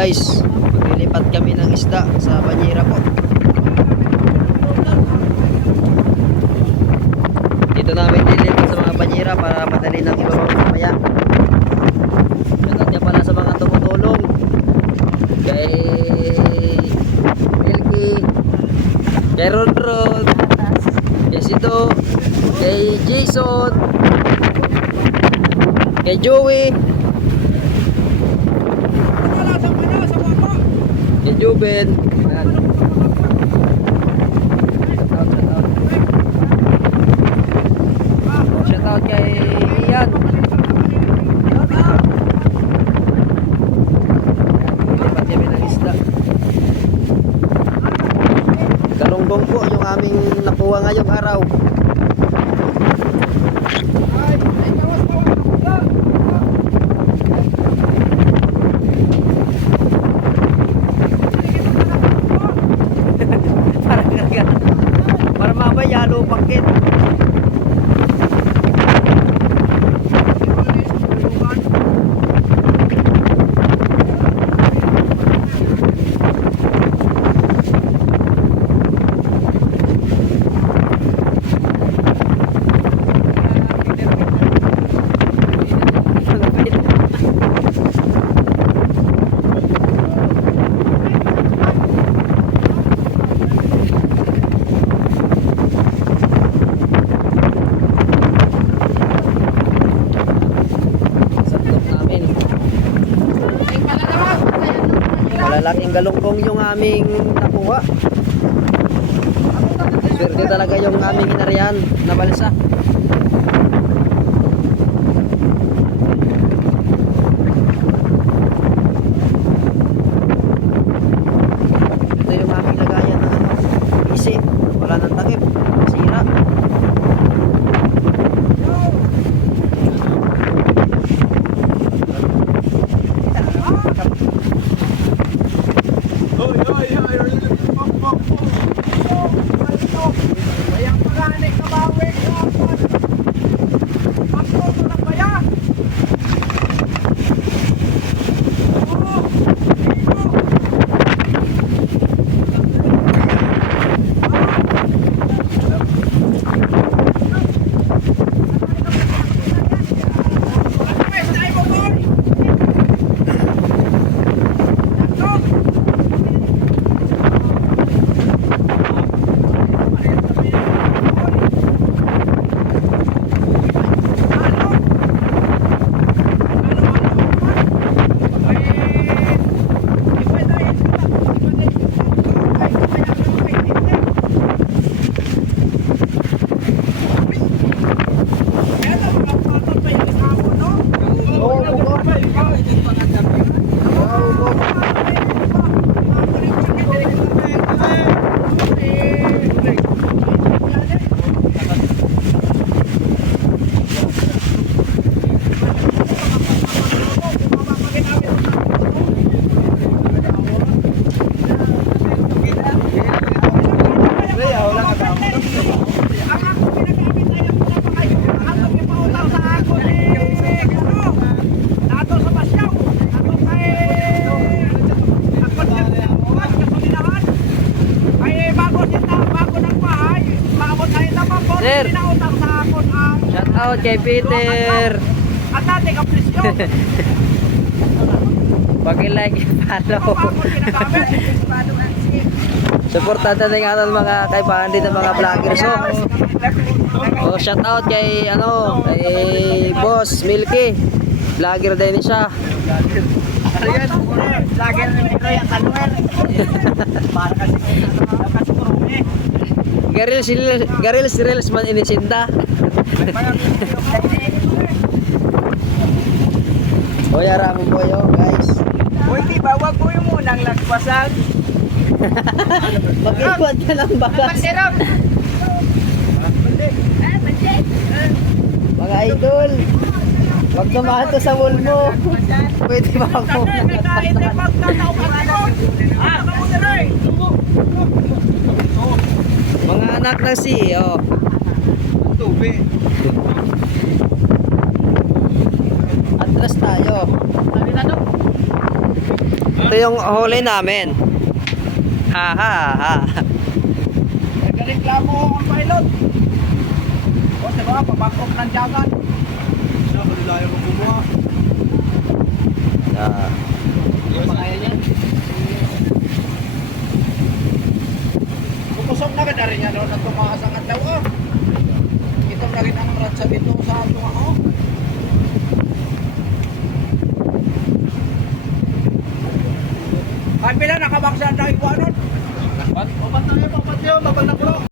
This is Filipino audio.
guys, maglilipat kami ng isda sa banyera po. Dito namin lilipat sa mga banyera para madali nang ibabaw mamaya. Shoutout niya pala sa mga tumutulong kay Milky, kay Rodrod, kay Sito, kay Jason, kay Joey, kay Juben. Shoutout kay Ian. Lipat kami ng isda. Galunggong po yung aming nakuha ngayong araw. Para mamaya lupakit. Malalaking galunggong yung aming nakuha. Swerte talaga yung aming inarihan na balsa. Ito yung aming lagayan ng isi. Wala nang takip. Sira. Sir, shout out kay Peter. At dati ka presyo. Pag-like, follow. Supportante na yung ating mga kaibahan dito, mga vloggers. So, shout out kay kay Boss Milky. Vlogger din siya. Vlogger ni Miroy ang Kanuel. Para kasi Garils man inisinda. O yara mo po yun, guys. Uy, di ba wag mo yung munang lagpasan? Mag-iwan ka ng bakas. Mga idol, wag tumahan to sa wall mo. Pwede ba ako? Mga anak ng CEO. Tubi. Atras tayo. Sabi na to. Ito yung huli namin. Ha ha ha. Nagreklamo ang pilot. O, diba, pabakok ng jagan. Siya, malilayo mo bumuha. Ah. Yung kaya niya. Kukusog na ka rin niya doon at tumakas ang adlaw. Itong na rin ang ratsa dito sa tunga ko. Ay, pila nakabaksan na ikuanon. Ba't na yun, ba't yun, babag na kulo.